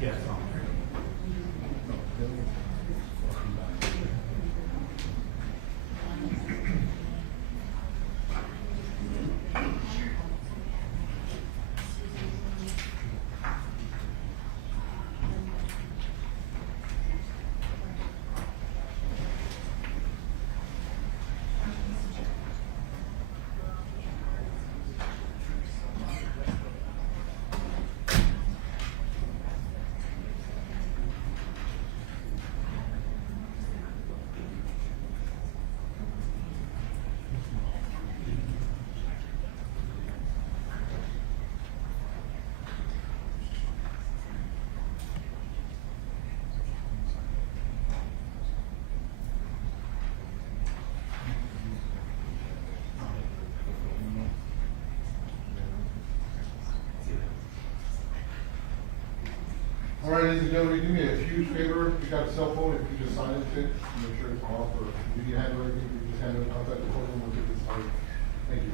Yeah, it's on. All right, ladies and gentlemen, do me a huge favor. If you got a cell phone, if you just silence it, make sure it's off, or if you handle anything, if you just handle it outside the courtroom, we'll get this started. Thank you.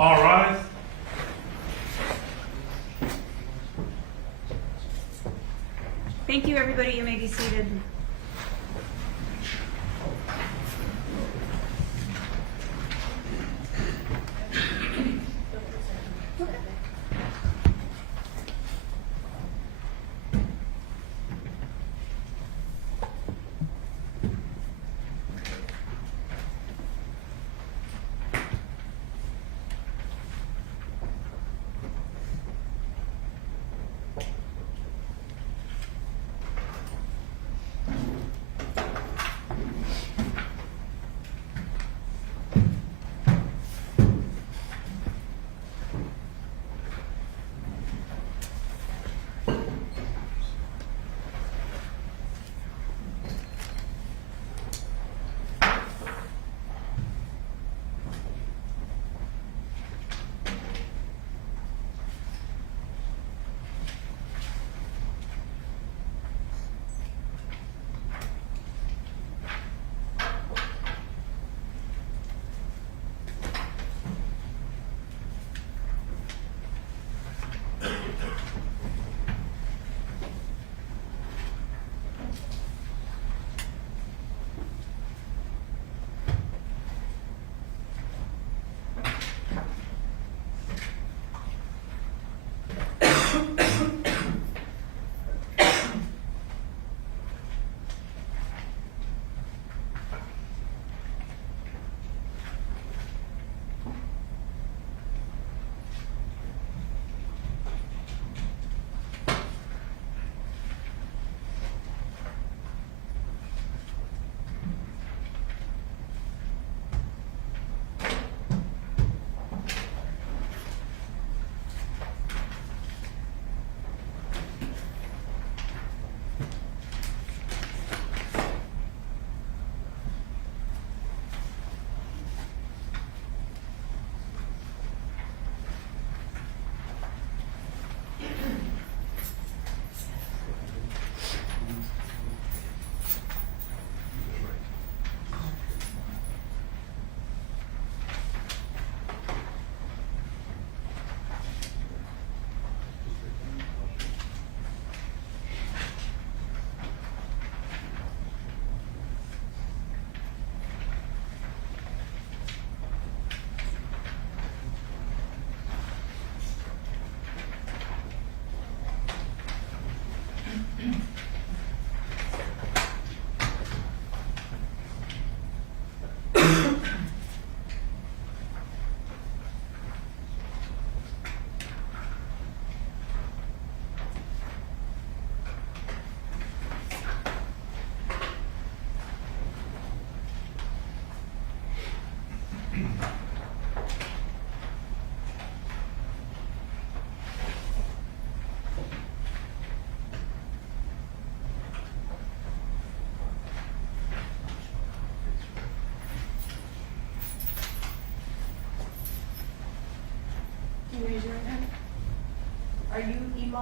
All rise. Thank you, everybody. You may be seated.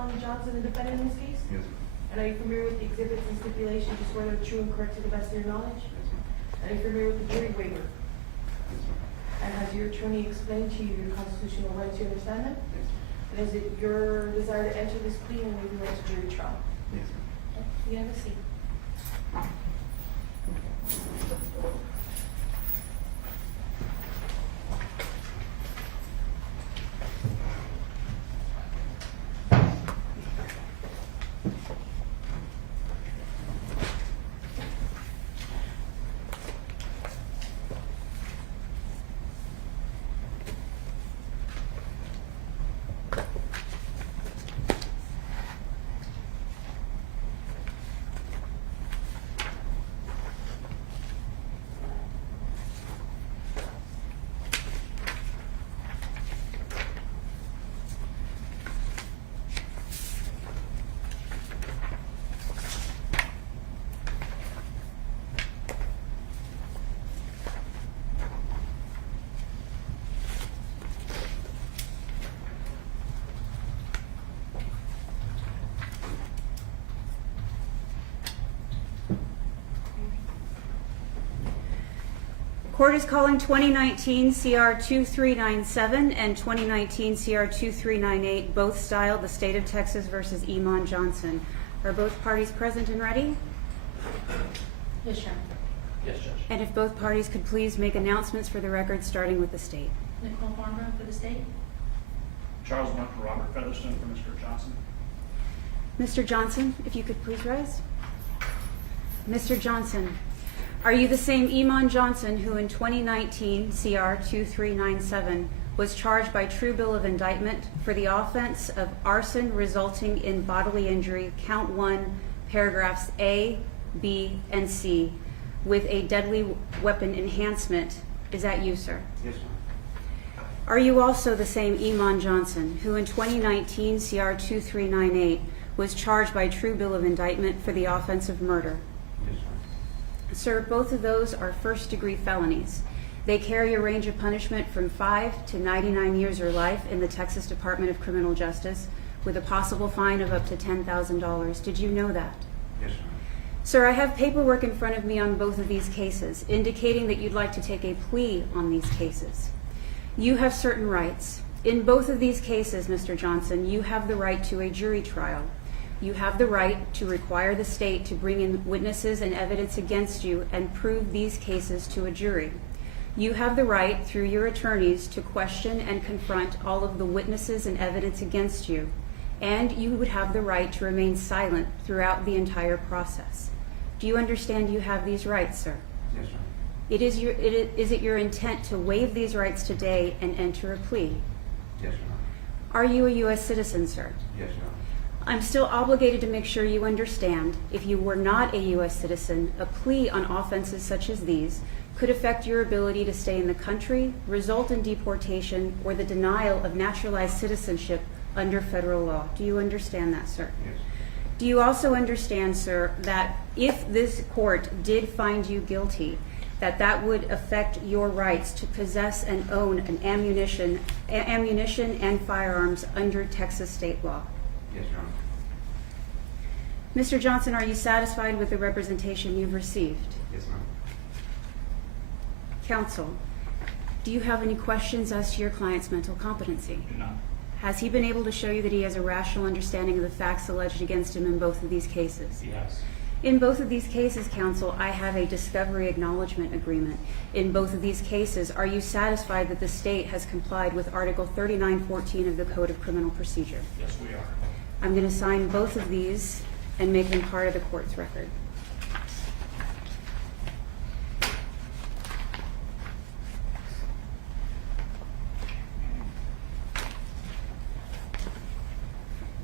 Emond Johnson, the defendant in this case? Yes, And are you familiar with the exhibits and stipulations to swear they're true and correct to the best of your knowledge? And are you familiar with the jury waiver? And has your attorney explained to you your constitutional rights? You understand them? And is it your desire to enter this plea and waive your right to jury trial? yes, Okay, you have a seat. Court is calling 2019 CR 2397 and 2019 CR 2398, both styled the State of Texas versus Emond Johnson. Are both parties present and ready? Yes, Sharon. yes, Judge. And if both parties could please make announcements for the record, starting with the state. Nicole Farnborough for the state. Charles Munt for Robert Featherstone for Mr. Johnson. Mr. Johnson, if you could please rise. Mr. Johnson, are you the same Emond Johnson who in 2019 CR 2397 was charged by true bill of indictment for the offense of arson resulting in bodily injury, count 1, paragraphs A, B, and C, with a deadly weapon enhancement? Is that you, sir? Yes, ma'am. Are you also the same Emond Johnson who in 2019 CR 2398 was charged by true bill of indictment for the offense of murder? Yes, ma'am. Sir, both of those are first-degree felonies. They carry a range of punishment from 5 to 99 years or life in the Texas Department of Criminal Justice, with a possible fine of up to $10,000. Did you know that? Yes, ma'am. Sir, I have paperwork in front of me on both of these cases, indicating that you'd like to take a plea on these cases. You have certain rights. In both of these cases, Mr. Johnson, you have the right to a jury trial. You have the right to require the state to bring in witnesses and evidence against you and prove these cases to a jury. You have the right, through your attorneys, to question and confront all of the witnesses and evidence against you. And you would have the right to remain silent throughout the entire process. Do you understand you have these rights, sir? Yes, ma'am. Is it your intent to waive these rights today and enter a plea? Yes, ma'am. Are you a U.S. citizen, sir? Yes, ma'am. I'm still obligated to make sure you understand, if you were not a U.S. citizen, a plea on offenses such as these could affect your ability to stay in the country, result in deportation, or the denial of naturalized citizenship under federal law. Do you understand that, sir? Yes. Do you also understand, sir, that if this court did find you guilty, that would affect your rights to possess and own an ammunition and firearms under Texas state law? Yes, Your Honor. Mr. Johnson, are you satisfied with the representation you've received? Yes, ma'am. Counsel, do you have any questions as to your client's mental competency? Do not. Has he been able to show you that he has a rational understanding of the facts alleged against him in both of these cases? He has. In both of these cases, counsel, I have a discovery acknowledgement agreement. In both of these cases, are you satisfied that the state has complied with Article 3914 of the Code of Criminal Procedure? Yes, we are. I'm going to sign both of these and make them part of the court's record.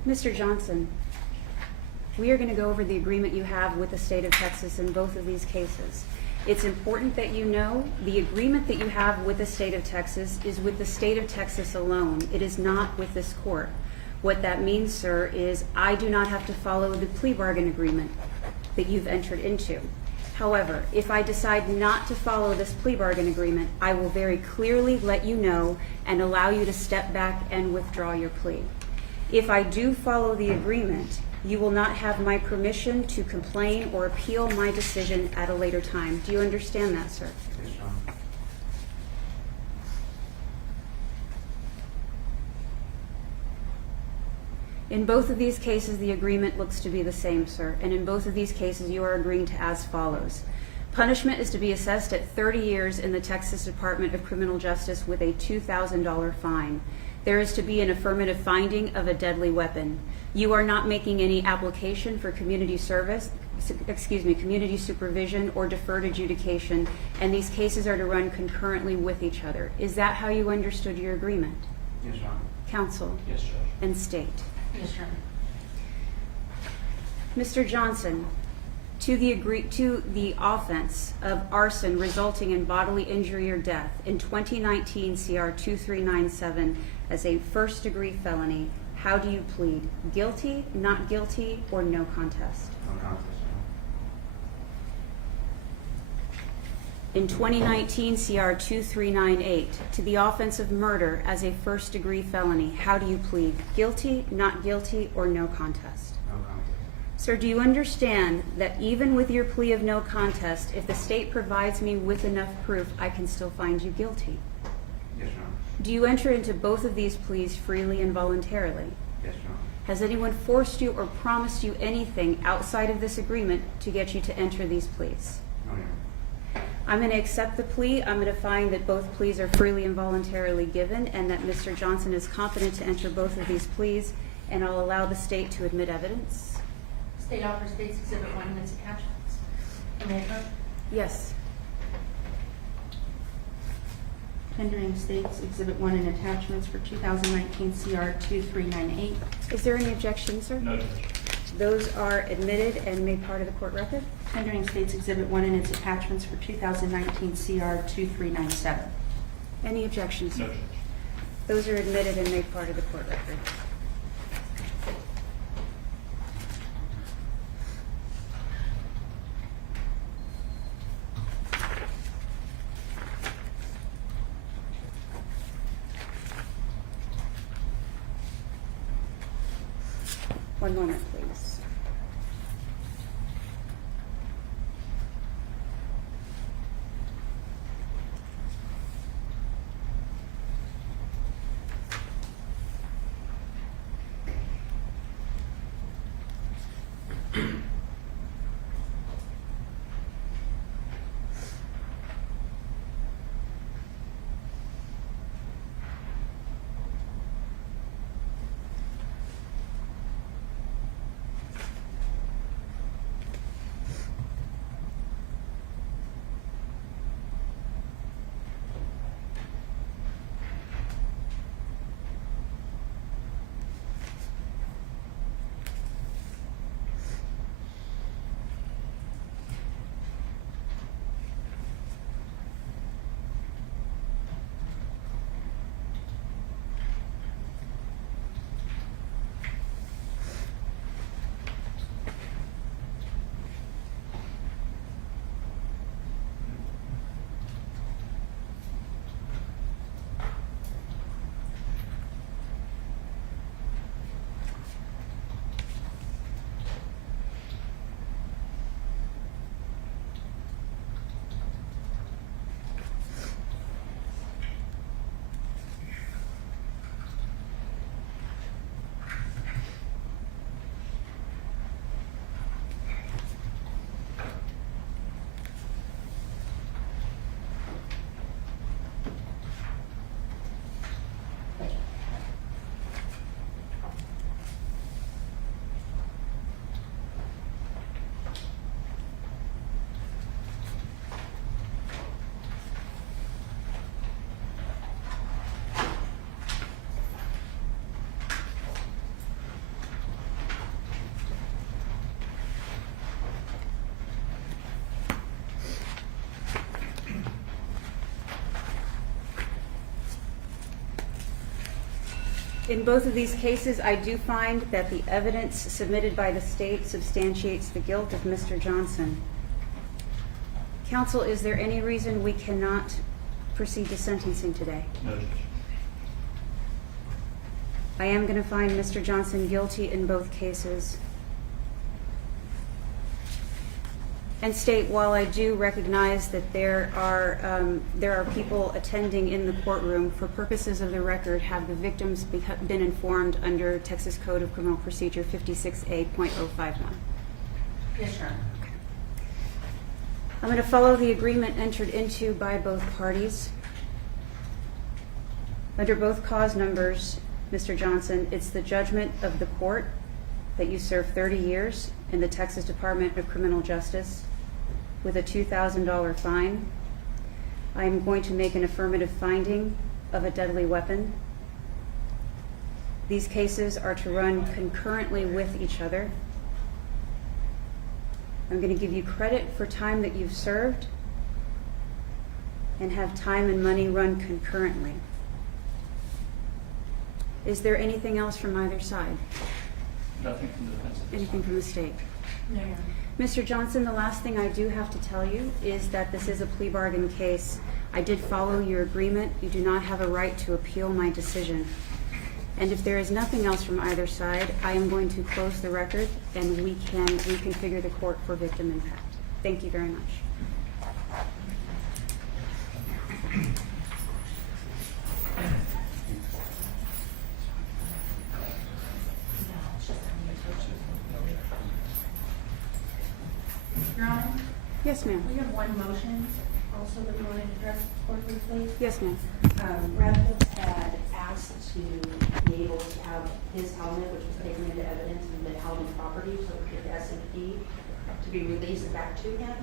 Mr. Johnson, we are going to go over the agreement you have with the state of Texas in both of these cases. It's important that you know the agreement that you have with the state of Texas is with the state of Texas alone. It is not with this court. What that means, sir, is I do not have to follow the plea bargain agreement that you've entered into. However, if I decide not to follow this plea bargain agreement, I will very clearly let you know and allow you to step back and withdraw your plea. If I do follow the agreement, you will not have my permission to complain or appeal my decision at a later time. Do you understand that, sir? Yes, Your Honor. In both of these cases, the agreement looks to be the same, sir. And in both of these cases, you are agreeing to as follows. Punishment is to be assessed at 30 years in the Texas Department of Criminal Justice with a $2,000 fine. There is to be an affirmative finding of a deadly weapon. You are not making any application for community supervision or deferred adjudication, and these cases are to run concurrently with each other. Is that how you understood your agreement? Yes, Your Honor. Counsel Yes, Judge. and state. Yes, Your Honor. Mr. Johnson, to the offense of arson resulting in bodily injury or death in 2019 CR 2397 as a first-degree felony, how do you plead? Guilty, not guilty, or no contest? No contest, Your Honor. In 2019 CR 2398, to the offense of murder as a first-degree felony, how do you plead? Guilty, not guilty, or no contest? No contest. Sir, do you understand that even with your plea of no contest, if the state provides me with enough proof, I can still find you guilty? Yes, Your Honor. Do you enter into both of these pleas freely and voluntarily? Yes, Your Honor. Has anyone forced you or promised you anything outside of this agreement to get you to enter these pleas? No, Your Honor. I'm going to accept the plea. I'm going to find that both pleas are freely and voluntarily given and that Mr. Johnson is competent to enter both of these pleas, and I'll allow the state to admit evidence. State offers State's Exhibit 1 and its attachments. May I vote? Yes. Tendering States Exhibit 1 and attachments for 2019 CR 2398. Is there any objection, sir? No, Judge. Those are admitted and made part of the court record. Tendering States Exhibit 1 and its attachments for 2019 CR 2397. Any objections, No, sir? Judge. Those are admitted and made part of the court record. One moment, please. In both of these cases, I do find that the evidence submitted by the state substantiates the guilt of Mr. Johnson. Counsel, is there any reason we cannot proceed to sentencing today? No, Judge. I am going to find Mr. Johnson guilty in both cases. And state, while I do recognize that there are people attending in the courtroom, for purposes of the record, have the victims been informed under Texas Code of Criminal Procedure 56A.051? Yes, Your Honor. I'm going to follow the agreement entered into by both parties. Under both cause numbers, Mr. Johnson, it's the judgment of the court that you serve 30 years in the Texas Department of Criminal Justice with a $2,000 fine. I am going to make an affirmative finding of a deadly weapon. These cases are to run concurrently with each other. I'm going to give you credit for time that you've served and have time and money run concurrently. Is there anything else from either side? Nothing from the defense at this Anything time. from the state? No, Your Honor. Mr. Johnson, the last thing I do have to tell you is that this is a plea bargain case. I did follow your agreement. You do not have a right to appeal my decision. And if there is nothing else from either side, I am going to close the record and we can reconfigure the court for victim impact. Thank you very much. Your Honor, Yes, ma'am. we have one motion also that we want to address quickly, please. Yes, ma'am. Radcliffe had asked to be able to have his helmet, which was taken into evidence and been held in property, so we get the SAFD to be released back to him.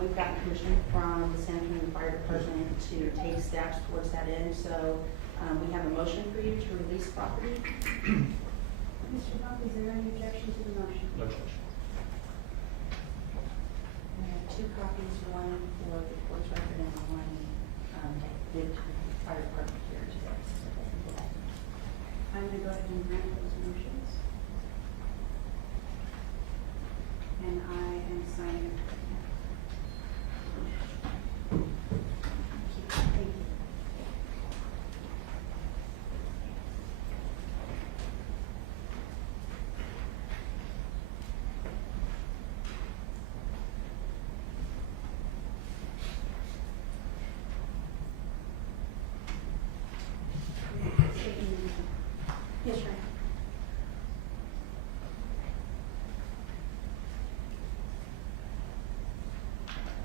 We've gotten permission from the San Antonio Fire Department to take steps towards that end, so we have a motion for you to release property. Mr. Buckley, is there any objection to the motion? No objection. We have two copies, one for the court's record and one given to the fire department here today. I'm going to go ahead and grant those motions. And I am signing it. Thank you. Yes, sir.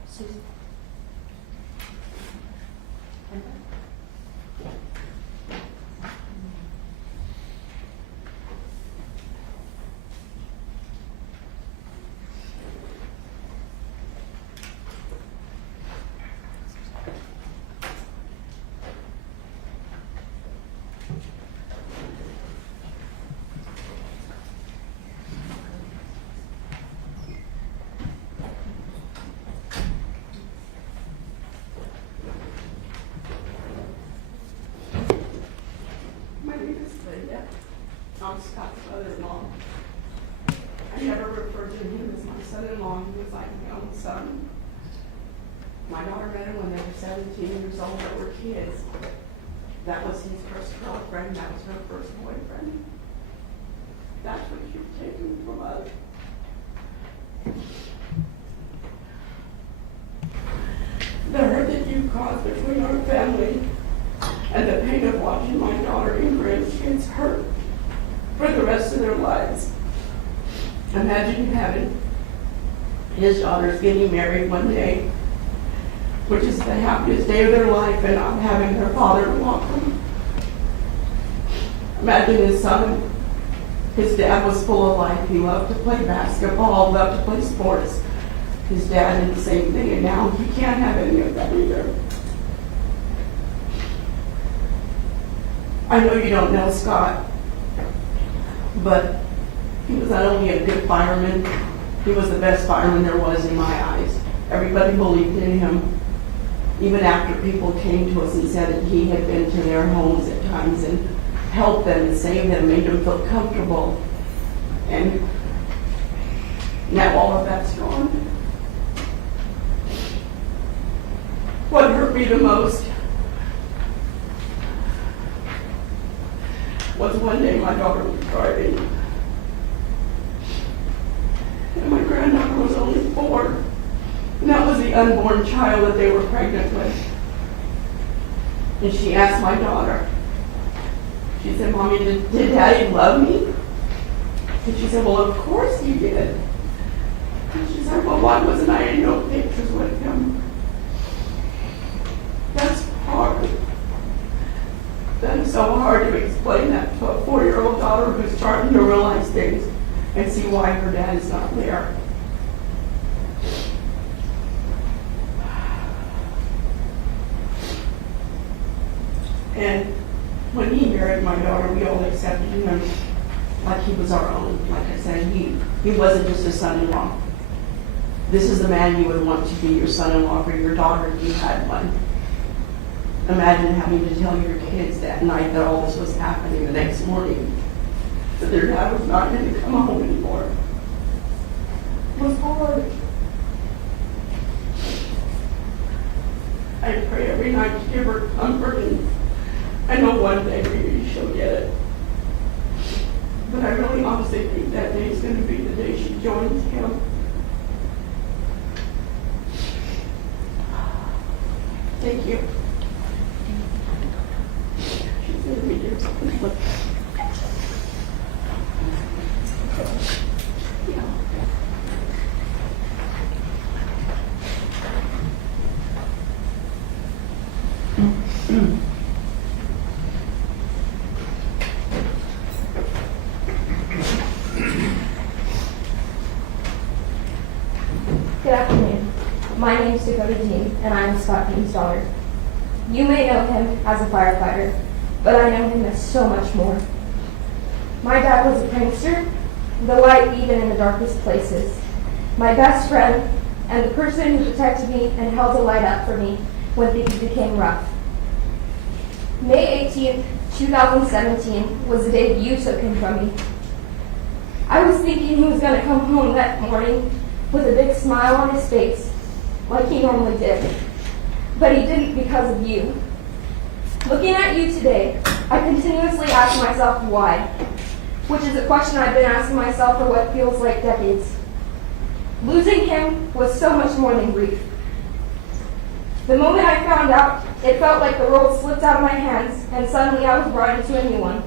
Susan? My name is Linda. I'm Scott's mother-in-law. I never referred to him as my son-in-law. He was like my own son. My daughter met him when they were 17 years old. They were kids. That was his first girlfriend. That was her first boyfriend. That's what you've taken from us. The hurt that you caused between our family and the pain of watching my daughter and grandkids hurt for the rest of their lives. Imagine having his daughters getting married one day, which is the happiest day of their life, and not having their father to walk them. Imagine his son. His dad was full of life. He loved to play basketball, loved to play sports. His dad did the same thing, and now he can't have any of that either. I know you don't know Scott, but he was not only a good fireman, he was the best fireman there was in my eyes. Everybody believed in him, even after people came to us and said that he had been to their homes at times and helped them and saved them, made them feel comfortable. And now all of that's gone. What hurt me the most was one day my daughter was driving. And my granddaughter was only 4. And that was the unborn child that they were pregnant with. And she asked my daughter, she said, Mommy, did Daddy love me? And she said, well, of course he did. And she said, well, why wasn't I in no pictures with him? That's hard. That's so hard to explain that to a 4-year-old daughter who's starting to realize things and see why her dad is not there. And when he married my daughter, we all accepted him like he was our own. Like I said, he wasn't just a son-in-law. This is the man you would want to be your son-in-law for your daughter if you had one. Imagine having to tell your kids that night that all this was happening the next morning, that their dad was not going to come home anymore. It was hard. I pray every night to give her comfort, and I know one day maybe she'll get it. But I really honestly think that day is going to be the day she joins him. Thank you. She's going to be here. Good afternoon. My name is Dakota Dean, and I am Scott Dean's daughter. You may know him as a firefighter, but I know him as so much more. My dad was a prankster, the light even in the darkest places, my best friend, and the person who protected me and held the light up for me when things became rough. May 18th, 2017 was the day you took him from me. I was thinking he was going to come home that morning with a big smile on his face, like he normally did. But he didn't because of you. Looking at you today, I continuously ask myself why, which is a question I've been asking myself for what feels like decades. Losing him was so much more than grief. The moment I found out, it felt like the world slipped out of my hands, and suddenly I was brought into a new one.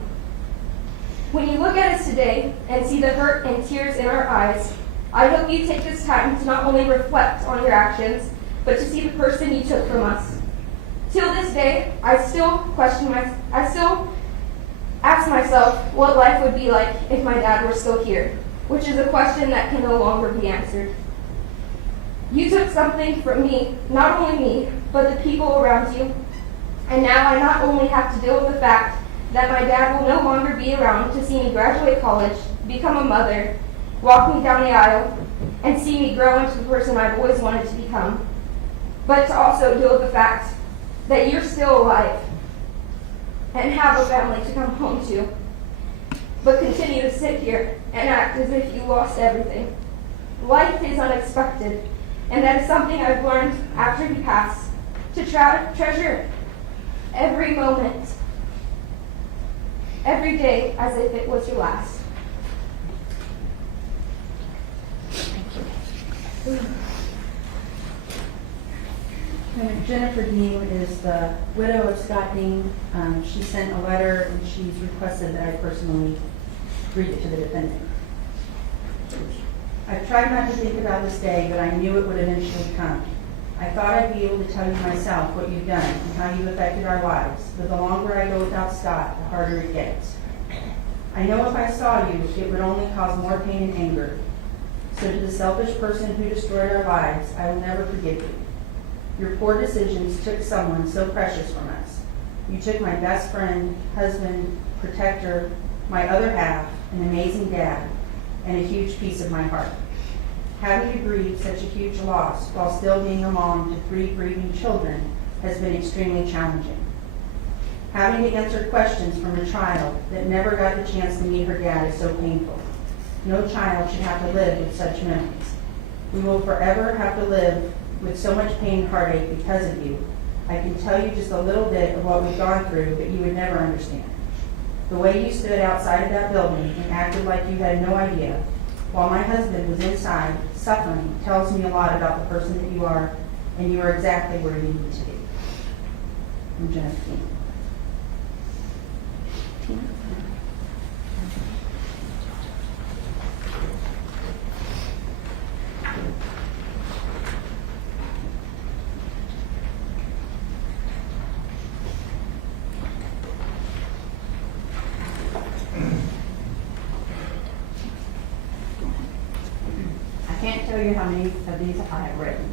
When you look at us today and see the hurt and tears in our eyes, I hope you take this time to not only reflect on your actions, but to see the person you took from us. Till this day, I still ask myself what life would be like if my dad were still here, which is a question that can no longer be answered. You took something from me, not only me, but the people around you, and now I not only have to deal with the fact that my dad will no longer be around to see me graduate college, become a mother, walk me down the aisle, and see me grow into the person I've always wanted to become, but to also deal with the fact that you're still alive and have a family to come home to, but continue to sit here and act as if you lost everything. Life is unexpected, and that is something I've learned after he passed, to treasure every moment, every day as if it was your last. Jennifer Dean is the widow of Scott Dean. She sent a letter and she's requested that I personally read it to the defendant. I've tried not to think about this day, but I knew it would eventually come. I thought I'd be able to tell you myself what you've done and how you've affected our lives, but the longer I go without Scott, the harder it gets. I know if I saw you, it would only cause more pain and anger. So to the selfish person who destroyed our lives, I will never forgive you. Your poor decisions took someone so precious from us. You took my best friend, husband, protector, my other half, an amazing dad, and a huge piece of my heart. Having to grieve such a huge loss while still being a mom to 3 grieving children has been extremely challenging. Having to answer questions from a child that never got the chance to meet her dad is so painful. No child should have to live with such memories. We will forever have to live with so much pain and heartache because of you. I can tell you just a little bit of what we've gone through, but you would never understand. The way you stood outside of that building and acted like you had no idea, while my husband was inside suffering, tells me a lot about the person that you are, and you are exactly where you need to be. I'm Jennifer. I can't tell you how many of these I have written.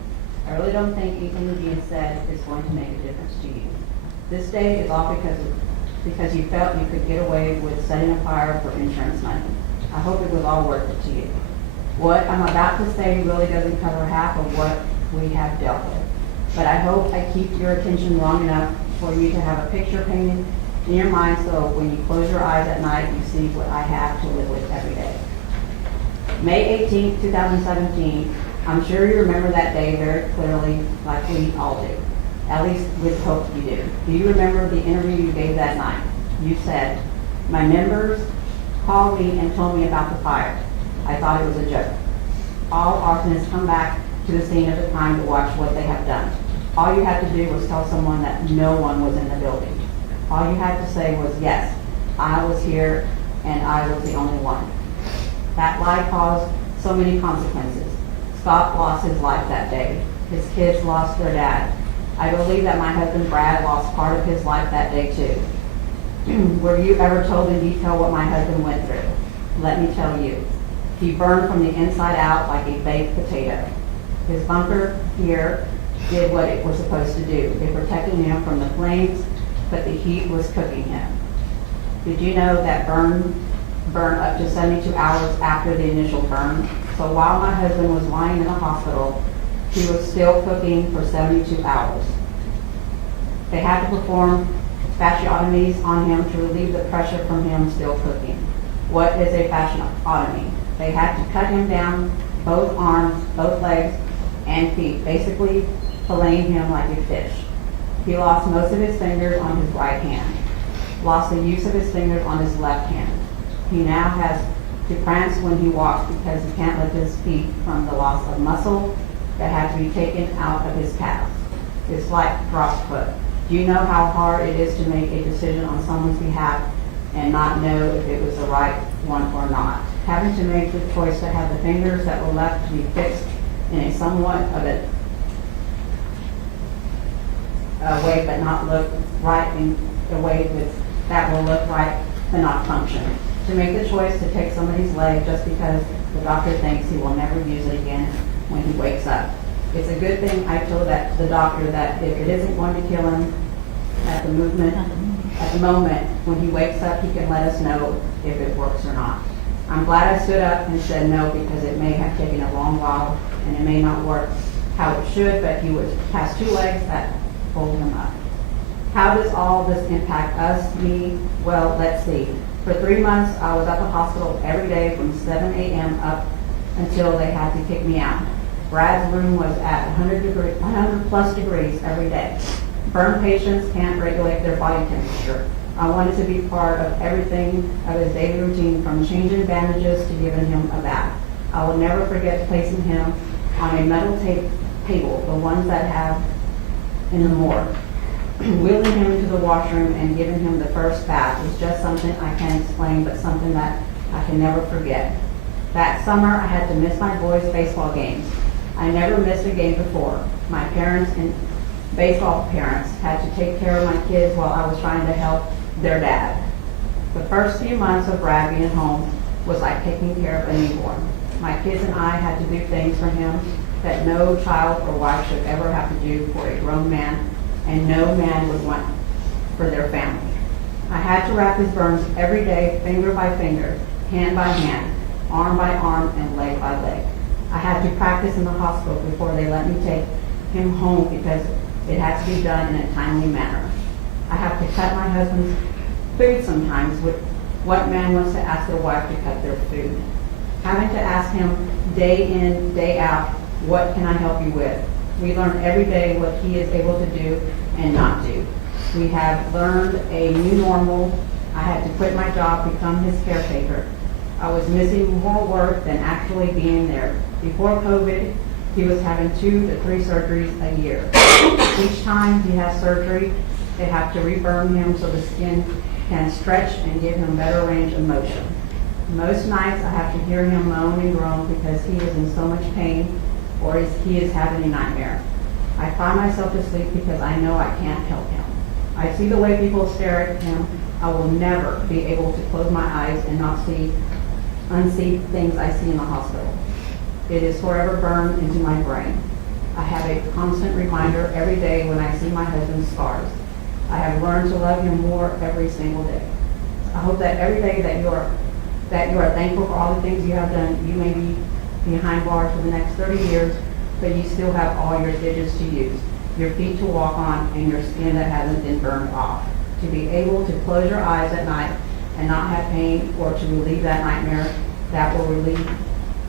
I really don't think anything being said is going to make a difference to you. This day is all because you felt you could get away with setting a fire for insurance money. I hope it was all worth it to you. What I'm about to say really doesn't cover half of what we have dealt with. But I hope I keep your attention long enough for you to have a picture painted in your mind so when you close your eyes at night, you see what I have to live with every day. May 18, 2017, I'm sure you remember that day very clearly, like we all do. At least with hope you do. Do you remember the interview you gave that night? You said, "My members called me and told me about the fire. I thought it was a joke. All arsonists come back to the scene of the crime to watch what they have done. All you had to do was tell someone that no one was in the building. All you had to say was, yes, I was here and I was the only one." That lie caused so many consequences. Scott lost his life that day. His kids lost their dad. I believe that my husband Brad lost part of his life that day too. Were you ever told in detail what my husband went through? Let me tell you. He burned from the inside out like a baked potato. His bunker here did what it was supposed to do. It protected him from the flames, but the heat was cooking him. Did you know that burn up to 72 hours after the initial burn? So while my husband was lying in the hospital, he was still cooking for 72 hours. They had to perform fasciotomies on him to relieve the pressure from him still cooking. What is a fasciotomy? They had to cut him down, both arms, both legs, and feet, basically filleting him like a fish. He lost most of his fingers on his right hand, lost the use of his fingers on his left hand. He now has to prance when he walks because he can't lift his feet from the loss of muscle that had to be taken out of his calves. It's like frostfoot. Do you know how hard it is to make a decision on someone's behalf and not know if it was the right one or not? Having to make the choice to have the fingers that were left to be fixed in a somewhat of a way but not look right in a way that will look right but not function. To make the choice to take somebody's leg just because the doctor thinks he will never use it again when he wakes up. It's a good thing I told the doctor that if it isn't going to kill him at the moment when he wakes up, he can let us know if it works or not. I'm glad I stood up and said no because it may have taken a long while and it may not work how it should, but he has two legs that hold him up. How does all this impact us, me? Well, let's see. For 3 months, I was at the hospital every day from 7 a.m. up until they had to kick me out. Brad's room was at 100 plus degrees every day. Burn patients can't regulate their body temperature. I wanted to be part of everything of his daily routine, from changing bandages to giving him a bath. I will never forget placing him on a metal table, the ones that have in the morgue. Wheeling him into the washroom and giving him the first bath is just something I can't explain, but something that I can never forget. That summer, I had to miss my boys' baseball games. I never missed a game before. My parents and baseball parents had to take care of my kids while I was trying to help their dad. The first few months of Brad being home was like taking care of a newborn. My kids and I had to do things for him that no child or wife should ever have to do for a grown man, and no man would want for their family. I had to wrap his burns every day, finger by finger, hand by hand, arm by arm, and leg by leg. I had to practice in the hospital before they let me take him home because it had to be done in a timely manner. I have to cut my husband's food sometimes. What man wants to ask their wife to cut their food? Having to ask him day in, day out, what can I help you with? We learn every day what he is able to do and not do. We have learned a new normal I had to quit my job, become his caretaker. I was missing more work than actually being there. Before COVID, he was having 2 to 3 surgeries a year. Each time he has surgery, they have to reburn him so the skin can stretch and give him better range of motion. Most nights I have to hear him moan and groan because he is in so much pain or he is having a nightmare. I cry myself to sleep because I know I can't help him. I see the way people stare at him. I will never be able to close my eyes and not unsee things I see in the hospital. It is forever burned into my brain. I have a constant reminder every day when I see my husband's scars. I have learned to love him more every single day. I hope that every day that you are thankful for all the things you have done. You may be behind bars for the next 30 years, but you still have all your digits to use, your feet to walk on, and your skin that hasn't been burned off. To be able to close your eyes at night and not have pain, or to relieve that nightmare that will relive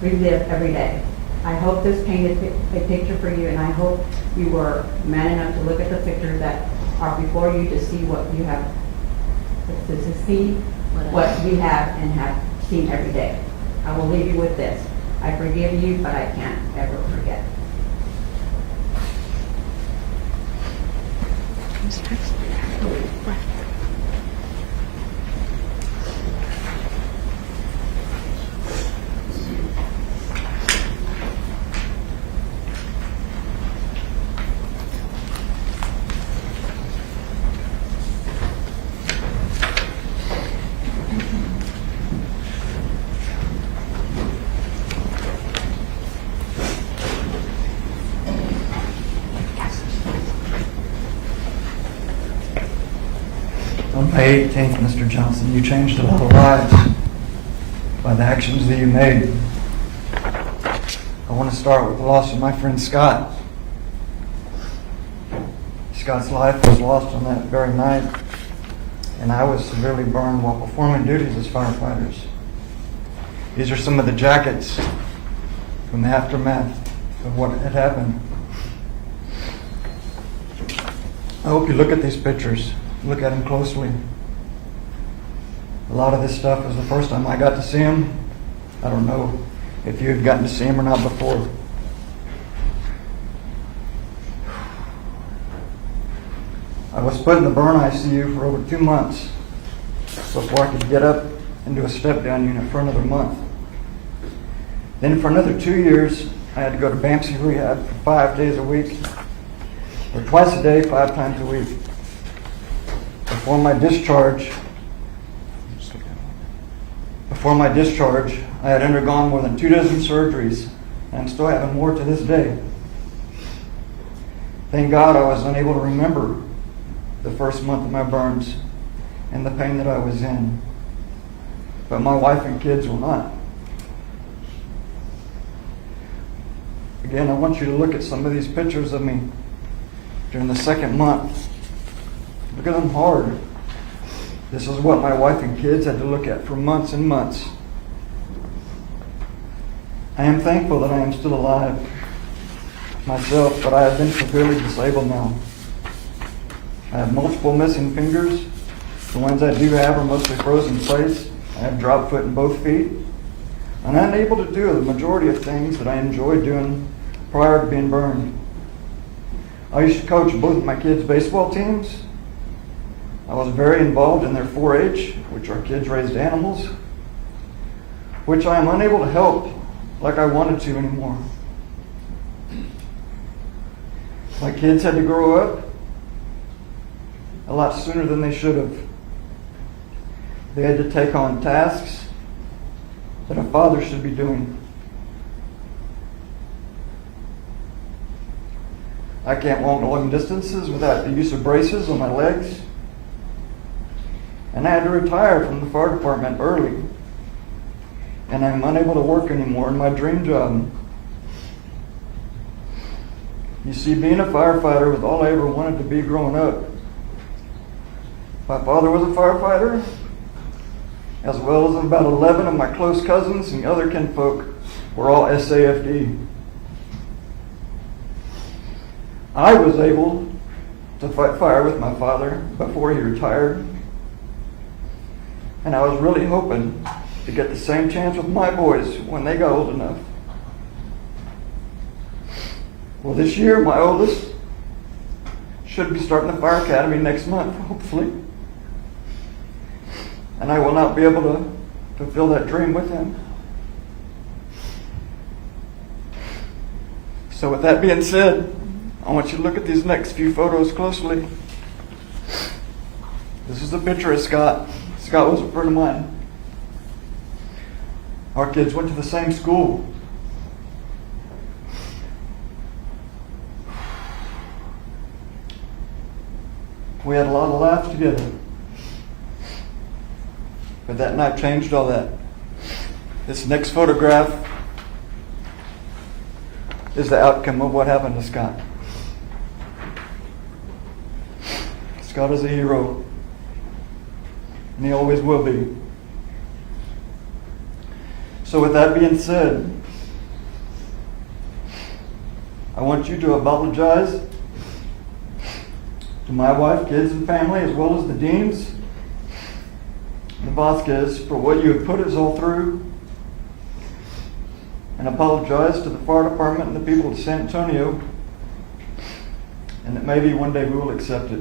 every day. I hope this painted a picture for you, and I hope you were man enough to look at the pictures that are before you to see what you have, to see what we have and have seen every day. I will leave you with this. I forgive you, but I can't ever forget. On May 18th, Mr. Johnson, you changed a lot of lives by the actions that you made. I want to start with the loss of my friend Scott. Scott's life was lost on that very night, and I was severely burned while performing duties as firefighters. These are some of the jackets from the aftermath of what had happened. I hope you look at these pictures. Look at him closely. A lot of this stuff was the first time I got to see him. I don't know if you had gotten to see him or not before. I was put in the burn ICU for over 2 months before I could get up and do a step-down unit for another month. Then for another 2 years, I had to go to BAMC rehab for 5 days a week, or twice a day, 5 times a week. Before my discharge, I had undergone more than 2 dozen surgeries, and I'm still having more to this day. Thank God I was unable to remember the first month of my burns and the pain that I was in, but my wife and kids will not. Again, I want you to look at some of these pictures of me during the 2nd month. Look at them hard. This is what my wife and kids had to look at for months and months. I am thankful that I am still alive myself, but I have been severely disabled now. I have multiple missing fingers. The ones I do have are mostly frozen in place. I have drop foot in both feet. I'm unable to do the majority of things that I enjoyed doing prior to being burned. I used to coach both of my kids' baseball teams. I was very involved in their 4-H, which are kids raised animals, which I am unable to help like I wanted to anymore. My kids had to grow up a lot sooner than they should have. They had to take on tasks that a father should be doing. I can't walk long distances without the use of braces on my legs. And I had to retire from the fire department early. And I'm unable to work anymore in my dream job. You see, being a firefighter was all I ever wanted to be growing up. My father was a firefighter, as well as about 11 of my close cousins and other kinfolk were all SAFD. I was able to fight fire with my father before he retired. And I was really hoping to get the same chance with my boys when they got old enough. Well, this year, my oldest should be starting the fire academy next month, hopefully. And I will not be able to fulfill that dream with him. So with that being said, I want you to look at these next few photos closely. This is a picture of Scott. Scott was a friend of mine. Our kids went to the same school. We had a lot of laughs together. But that night changed all that. This next photograph is the outcome of what happened to Scott. Scott is a hero, and he always will be. So with that being said, I want you to apologize to my wife, kids, and family, as well as the Deans, the Vasquez, for what you have put us all through, and apologize to the fire department and the people of San Antonio, and that maybe one day we will accept it.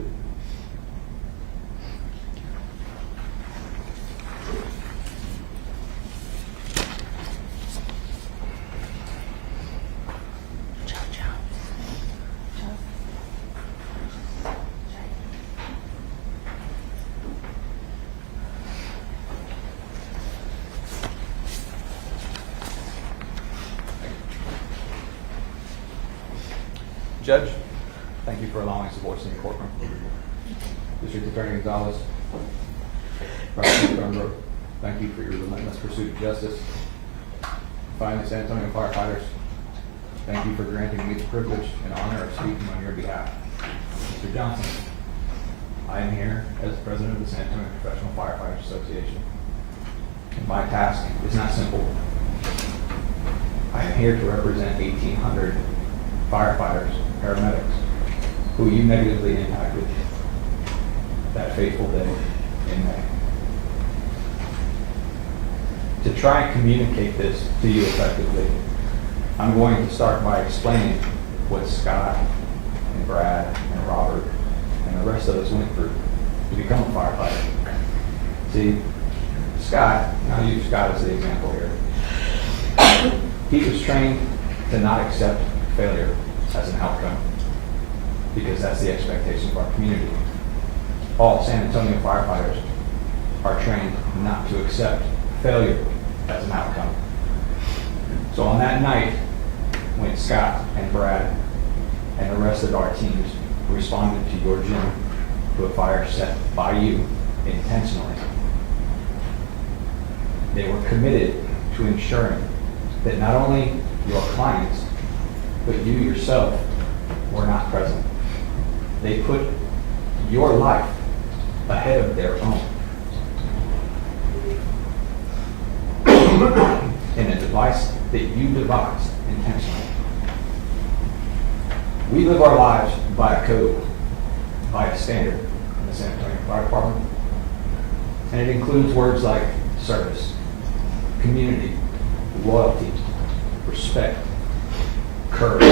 Judge, thank you for allowing us to voice in your courtroom. District Attorney Gonzalez, Prosecutor Thornbrook, thank you for your relentless pursuit of justice. Finally, San Antonio firefighters, thank you for granting me the privilege and honor of speaking on your behalf. Mr. Johnson, I am here as president of the San Antonio Professional Firefighters Association. And my task is not simple. I am here to represent 1,800 firefighters, paramedics, who you negatively impacted that fateful day in May. To try and communicate this to you effectively, I'm going to start by explaining what Scott and Brad and Robert and the rest of us went through to become a firefighter. See, Scott, and I'll use Scott as the example here, he was trained to not accept failure as an outcome, because that's the expectation of our community. All San Antonio firefighters are trained not to accept failure as an outcome. So on that night, when Scott and Brad and the rest of our teams responded to your gym to a fire set by you intentionally, they were committed to ensuring that not only your clients, but you yourself were not present. They put your life ahead of their own. In a device that you devised intentionally. We live our lives by a code, by a standard in the San Antonio Fire Department. And it includes words like service, community, loyalty, respect, courage,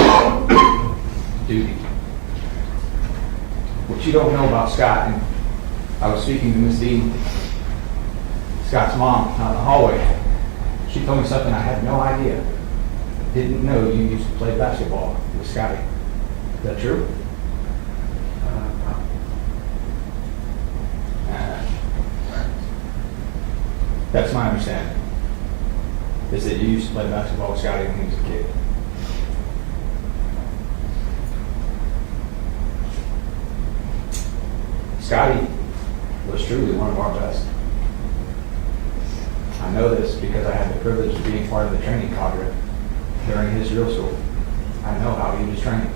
duty. What you don't know about Scott, and I was speaking to Ms. Dean, Scott's mom, out in the hallway. She told me something I had no idea. Didn't know you used to play basketball with Scotty. Is that true? That's my understanding. Is that you used to play basketball with Scotty when he was a kid. Scotty was truly one of our best. I know this because I had the privilege of being part of the training cadre during his drill school. I know how he was trained.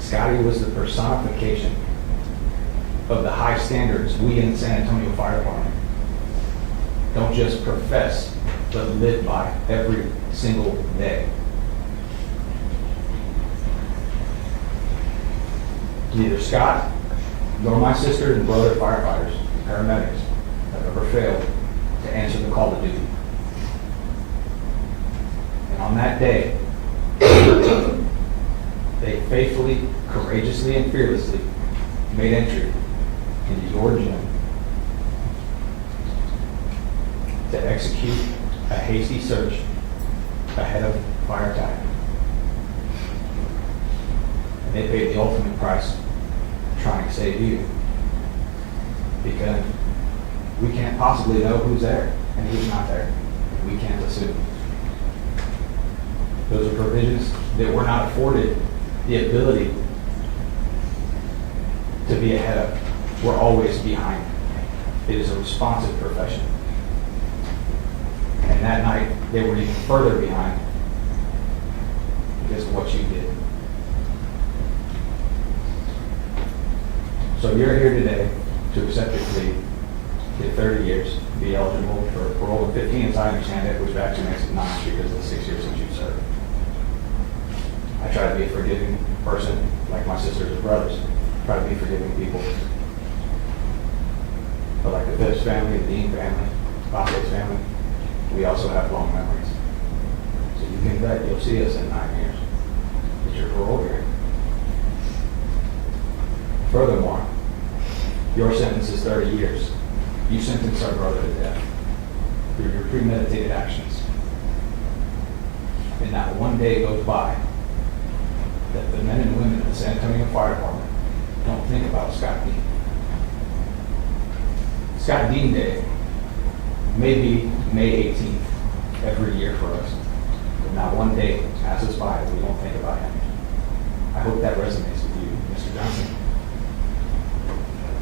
Scotty was the personification of the high standards we in the San Antonio Fire Department don't just profess, but live by every single day. Neither Scott nor my sister and brother firefighters, paramedics, have ever failed to answer the call to duty. And on that day, they faithfully, courageously, and fearlessly made entry into your gym to execute a hasty search ahead of fire attack. And they paid the ultimate price trying to save you. Because we can't possibly know who's there and who's not there. We can't assume. Those are provisions that we're not afforded the ability to be ahead of. We're always behind. It is a responsive profession. And that night, they were even further behind because of what you did. So you're here today to accept your plea, get 30 years, be eligible for parole and 15, as I understand it, which actually makes it 9 because of the 6 years since you've served. I try to be a forgiving person, like my sisters and brothers. I try to be forgiving people. But like the Phipps family, the Dean family, Bosse's family, we also have long memories. So you can bet you'll see us in 9 years. It's your parole hearing. Furthermore, your sentence is 30 years. You sentenced our brother to death through your premeditated actions. And not one day goes by that the men and women of the San Antonio Fire Department don't think about Scott Dean. Scott Dean Day may be May 18th every year for us, but not one day passes by that we don't think about him. I hope that resonates with you, Mr. Johnson.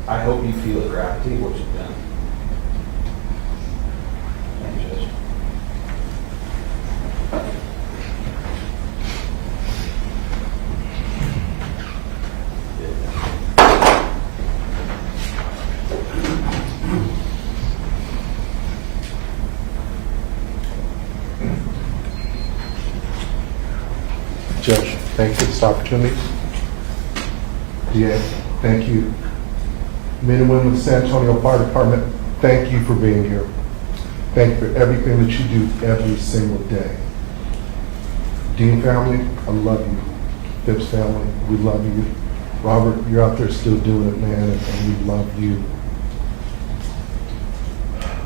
I hope you feel the gravity of what you've done. Thank you, Judge. Judge, thank you for this opportunity. DA, thank you. Men and women of the San Antonio Fire Department, thank you for being here. Thank you for everything that you do every single day. Dean family, I love you. Phipps family, we love you. Robert, you're out there still doing it, man, and we love you.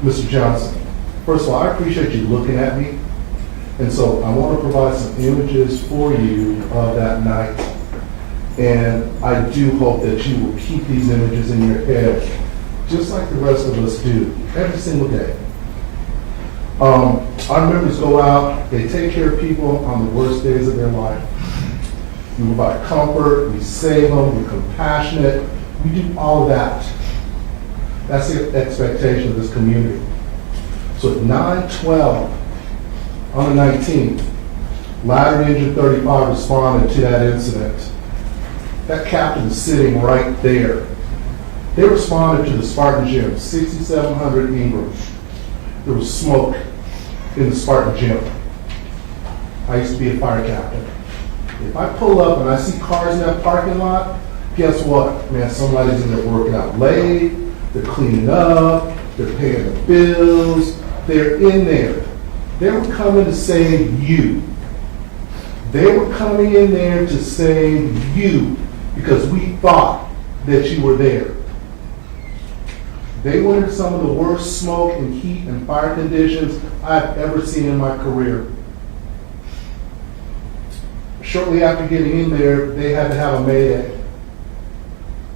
Mr. Johnson, first of all, I appreciate you looking at me. And so I want to provide some images for you of that night. And I do hope that you will keep these images in your head, just like the rest of us do, every single day. Our members go out, they take care of people on the worst days of their life. We provide comfort, we save them, we're compassionate, we do all of that. That's the expectation of this community. So at 9/12, on the 19th, Ladder Engine 35 responded to that incident. That captain is sitting right there. They responded to the Spartan Gym, 6700 Ingram. There was smoke in the Spartan Gym. I used to be a fire captain. If I pull up and I see cars in that parking lot, guess what? Man, somebody's in there working out late, they're cleaning up, they're paying the bills, they're in there. They were coming to save you. They were coming in there to save you because we thought that you were there. They went into some of the worst smoke and heat and fire conditions I've ever seen in my career. Shortly after getting in there, they had to have a mayday.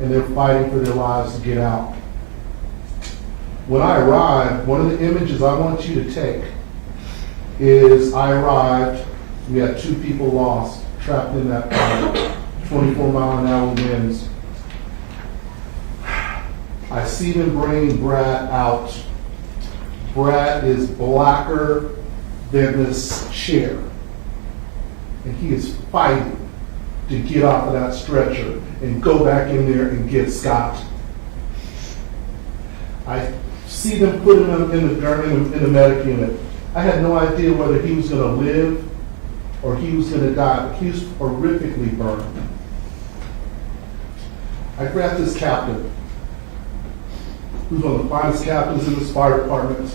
And they're fighting for their lives to get out. When I arrived, one of the images I want you to take is I arrived, we had 2 people lost, trapped in that fire, 24-mile-an-hour winds. I see them bringing Brad out. Brad is blacker than this chair. And he is fighting to get off of that stretcher and go back in there and get Scott. I see them putting him in the medic unit. I had no idea whether he was going to live or he was going to die. He was horrifically burned. I grabbed this captain, who's one of the finest captains in this fire department,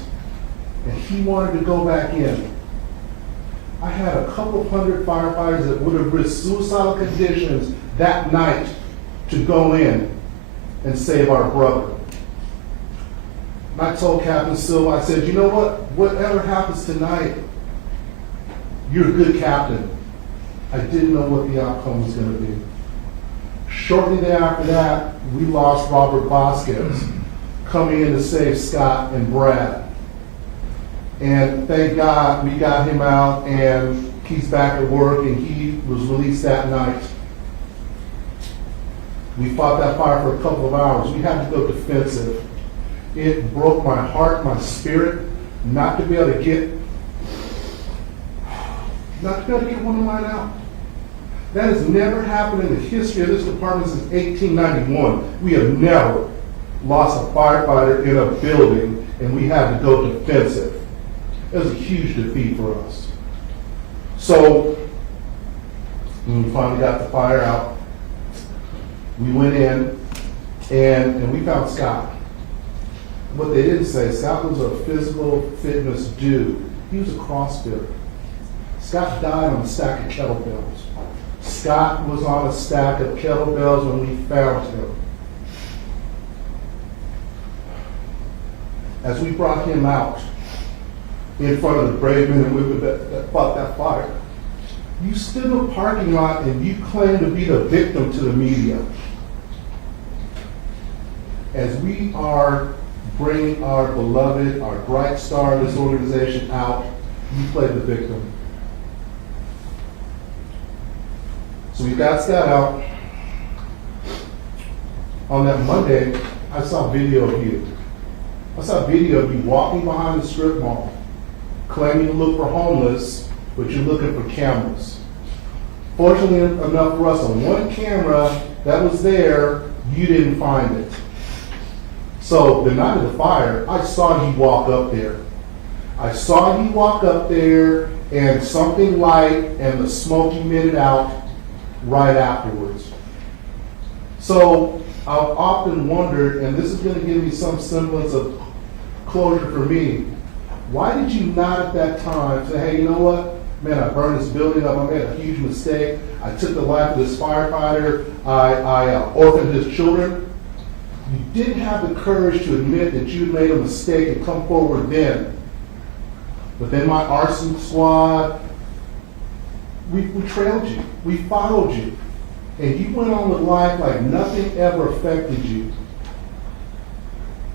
and he wanted to go back in. I had a couple hundred firefighters that would have risked suicidal conditions that night to go in and save our brother. And I told Captain Silva, I said, you know what? Whatever happens tonight, you're a good captain. I didn't know what the outcome was going to be. Shortly thereafter that, we lost Robert Vasquez coming in to save Scott and Brad. And thank God we got him out and he's back at work and he was released that night. We fought that fire for a couple of hours. We had to go defensive. It broke my heart, my spirit, not to be able to get one of mine out. That has never happened in the history of this department since 1891. We have never lost a firefighter in a building and we had to go defensive. It was a huge defeat for us. So, when we finally got the fire out, we went in and we found Scott. What they didn't say, Scott was a physical fitness dude. He was a CrossFitter. Scott died on a stack of kettlebells. Scott was on a stack of kettlebells when we found him. As we brought him out in front of the brave men and women that fought that fire, you stood in a parking lot and you claimed to be the victim to the media. As we are bringing our beloved, our bright star of this organization out, you played the victim. So we got Scott out. On that Monday, I saw video of you. I saw video of you walking behind the strip mall, claiming to look for homeless, but you're looking for cameras. Fortunately enough for us, on one camera that was there, you didn't find it. So the night of the fire, I saw you walk up there. I saw you walk up there and something light and the smoke emitted out right afterwards. So I've often wondered, and this is going to give me some semblance of closure for me, why did you not at that time say, hey, you know what? Man, I burned this building up. I made a huge mistake. I took the life of this firefighter. I orphaned his children. You didn't have the courage to admit that you made a mistake and come forward then. But then my arson squad, we trailed you. We followed you. And you went on with life like nothing ever affected you.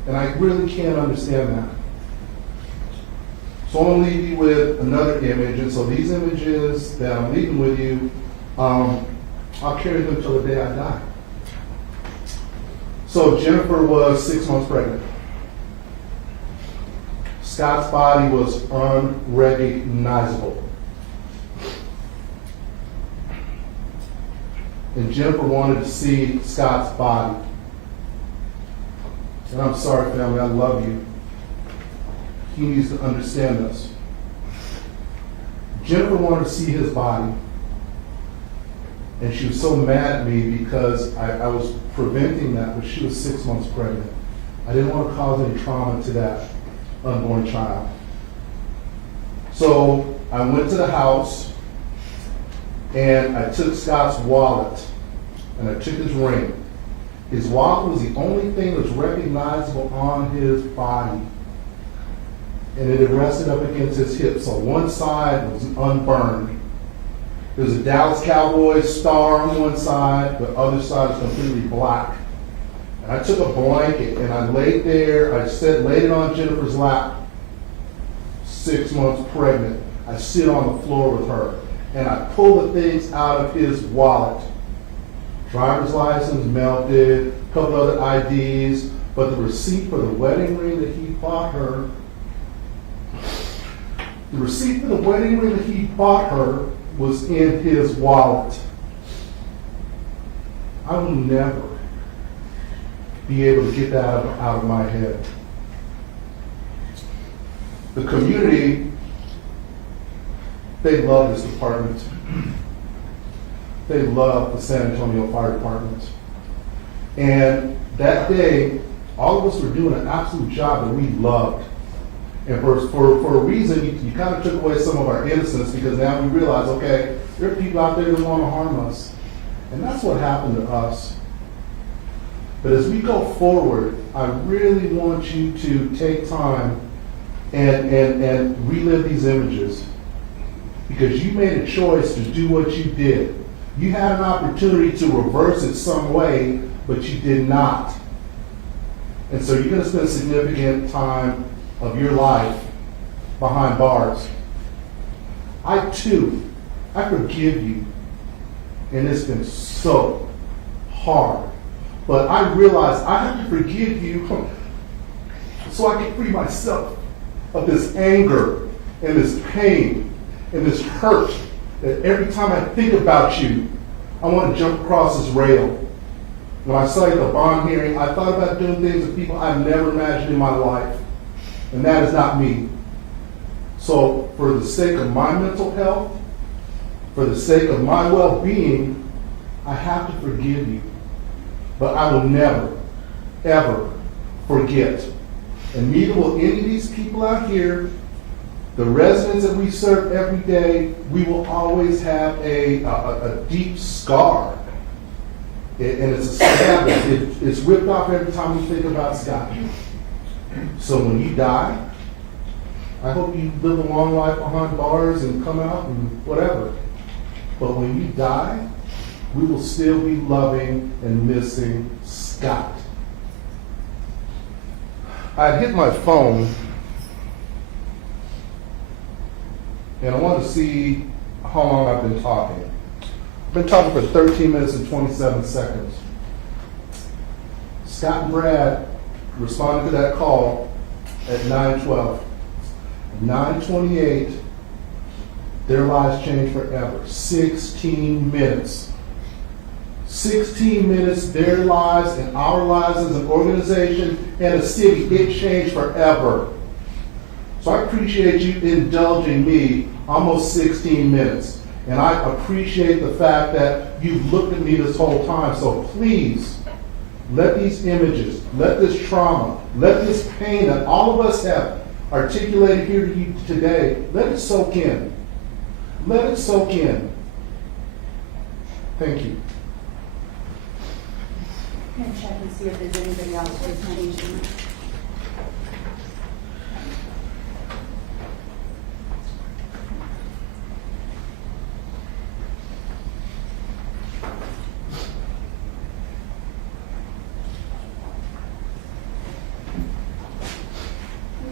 And I really can't understand that. So I'm going to leave you with another image. And so these images that I'm leaving with you, I'll carry them until the day I die. So Jennifer was 6 months pregnant. Scott's body was unrecognizable. And Jennifer wanted to see Scott's body. And I'm sorry, family, I love you. He needs to understand this. Jennifer wanted to see his body. And she was so mad at me because I was preventing that, but she was 6 months pregnant. I didn't want to cause any trauma to that unborn child. So I went to the house and I took Scott's wallet and I took his ring. His wallet was the only thing that was recognizable on his body. And it had rested up against his hip, so one side was unburned. There was a Dallas Cowboys star on one side, the other side was completely black. And I took a blanket and I laid there, laid it on Jennifer's lap, 6 months pregnant. I sit on the floor with her and I pull the things out of his wallet. Driver's license melted, a couple other IDs, but the receipt for the wedding ring that he bought her, was in his wallet. I will never be able to get that out of my head. The community, they love this department. They love the San Antonio Fire Department. And that day, all of us were doing an absolute job that we loved. And for a reason, you kind of took away some of our innocence, because now we realize, okay, there are people out there that want to harm us. And that's what happened to us. But as we go forward, I really want you to take time and relive these images, because you made a choice to do what you did. You had an opportunity to reverse it some way, but you did not. And so you're going to spend significant time of your life behind bars. I forgive you. And it's been so hard. But I realize I have to forgive you so I can free myself of this anger and this pain and this hurt that every time I think about you, I want to jump across this rail. When I saw you at the bond hearing, I thought about doing things with people I've never imagined in my life. And that is not me. So for the sake of my mental health, for the sake of my well-being, I have to forgive you. But I will never, ever forget. And neither will any of these people out here, the residents that we serve every day. We will always have a deep scar. And it's a scab. It's ripped off every time we think about Scott. So when you die, I hope you live a long life behind bars and come out and whatever. But when you die, we will still be loving and missing Scott. I hit my phone, and I wanted to see how long I've been talking. I've been talking for 13 minutes and 27 seconds. Scott and Brad responded to that call at 9:12. 9:28, their lives changed forever. 16 minutes. 16 minutes, their lives and our lives as an organization and a city, it changed forever. So I appreciate you indulging me almost 16 minutes. And I appreciate the fact that you've looked at me this whole time. So please, let these images, let this trauma, let this pain that all of us have articulated here to you today, let it soak in. Let it soak in. Thank you. I'm going to check and see if there's anybody else who's changing.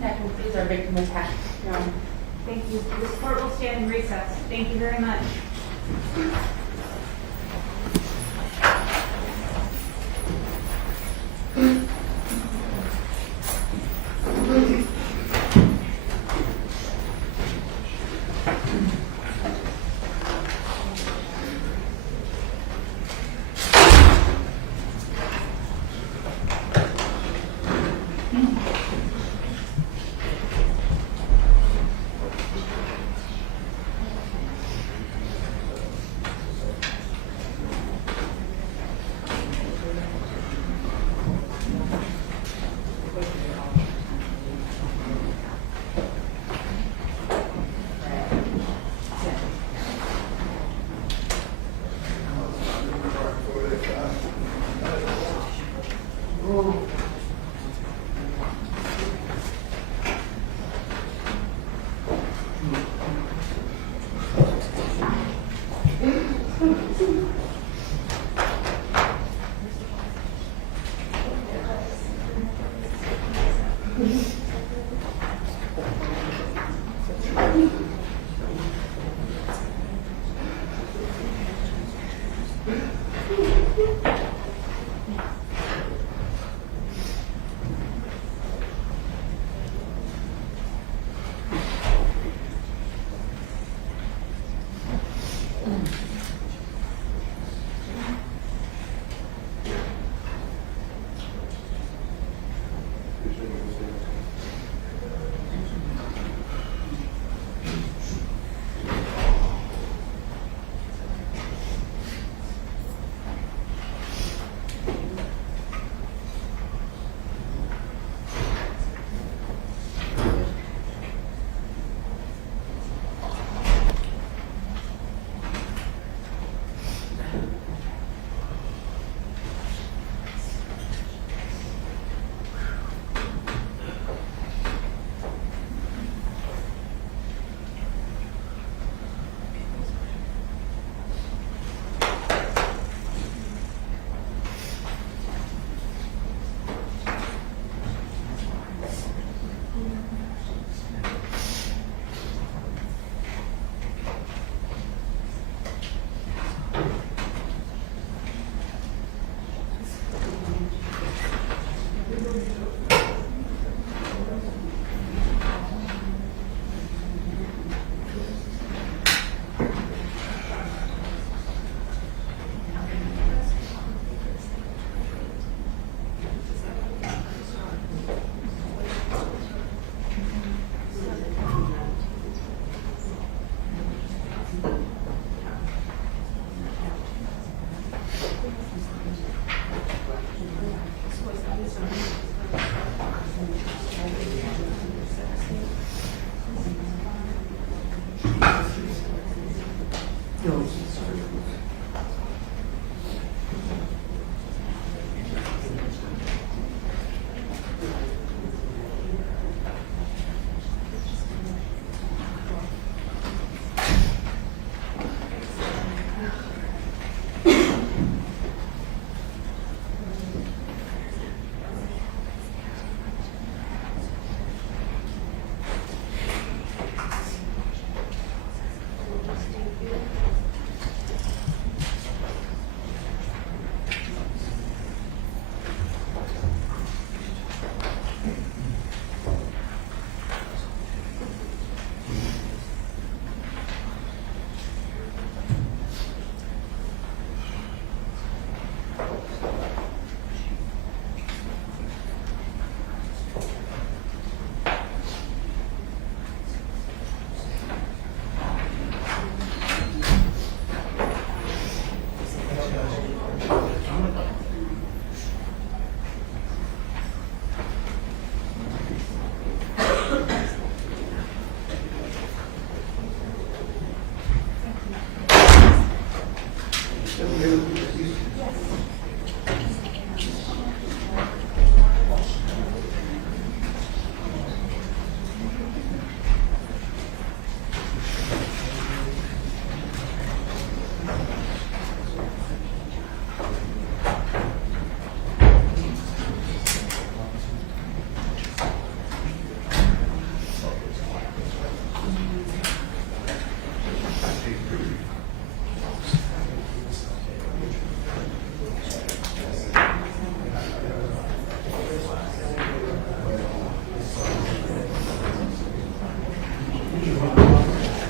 That concludes our victim attack. Thank you. This court will stand in recess. Thank you very much.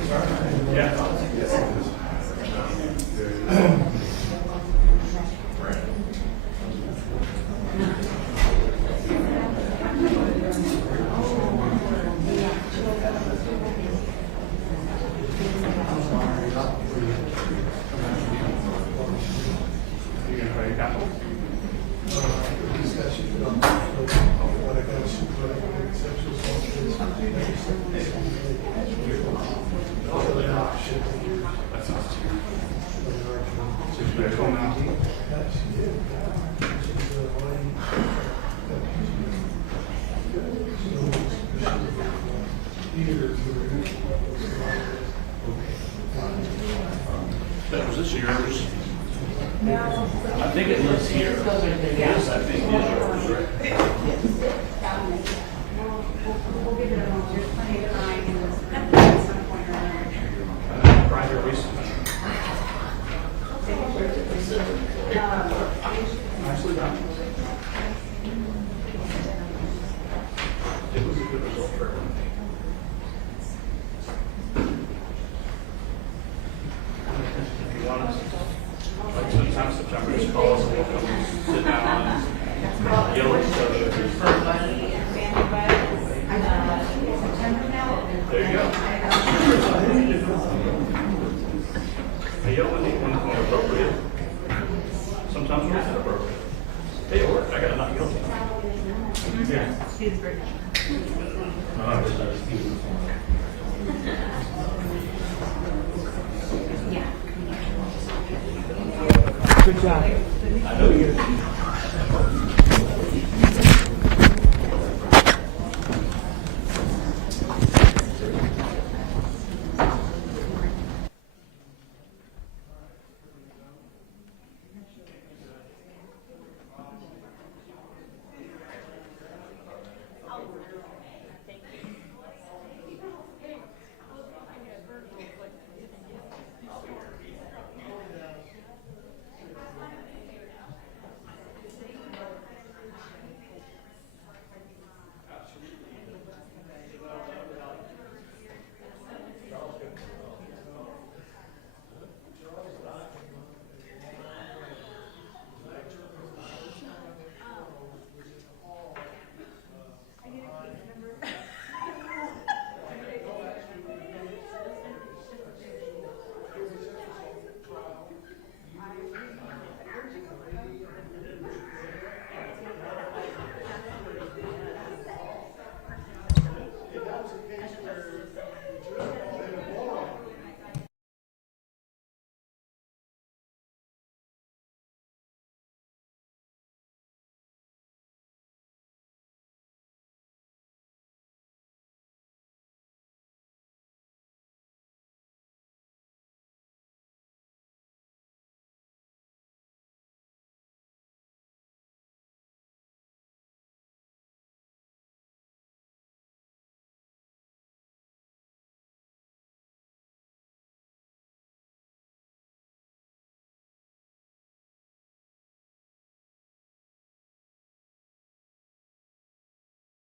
You gonna try your capital? Was this yours? No. I think it lives here. Yes, I think it is yours, right? We'll give it a moment. There's plenty of time at some point or another. Right here recently. Nicely done. It was a good result for everyone. If you want us, like sometimes September just calls and we'll come sit down and yell at each other. There you go. I yell when appropriate. Sometimes when it's inappropriate. Hey, it worked. I got a not guilty. Yeah. Yeah. Good job. I know you.